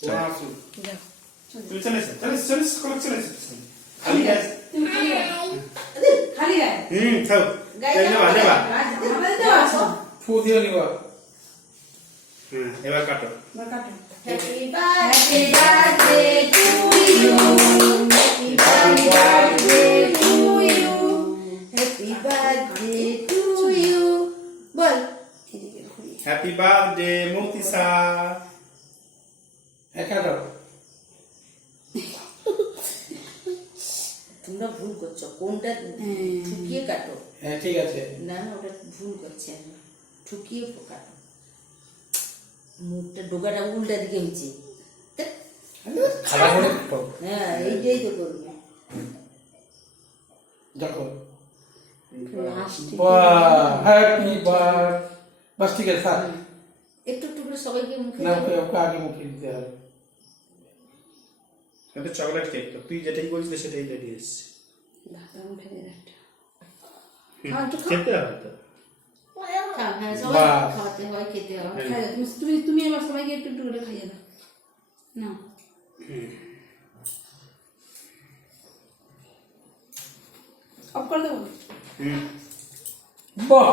चले चले खाली गैस खाली है खाओ चले फू दियो निवा এবার কাটো Happy birthday to you. Happy birthday to you. Happy birthday to you. বল হ্যাপি বার্থডে মুক্তিসা একা দাও তোমরা ভুল করছো কোনটা ঠুকিয়ে কাটো হ্যাঁ ঠিক আছে না না ওটা ভুল করছে ঠুকিয়ে কাটো মুখটা ডোকাটা উল্টা দিকে হচ্ছে খালা করে কাটো হ্যাঁ এইটাই তো করবে দেখো লাস্টে বাহ হ্যাপি বার্থ বাস ঠিক আছে স্যার একটু একটু করে সবাইকে মুখে না ওকে ওকে আগে মুখে দিতে হবে এটা চকলেট কেক তো তুই যেটাই বলছিস সেটাই রেডি এসেছে দাদা মুখে দিয়ে একটা খেতে হবে তো হ্যাঁ সবাই খাওয়াতে হয় খেতে হয় তুমি এবার সবাইকে একটু একটু করে খাইয়ে দাও না অফ করে দেবো বাহ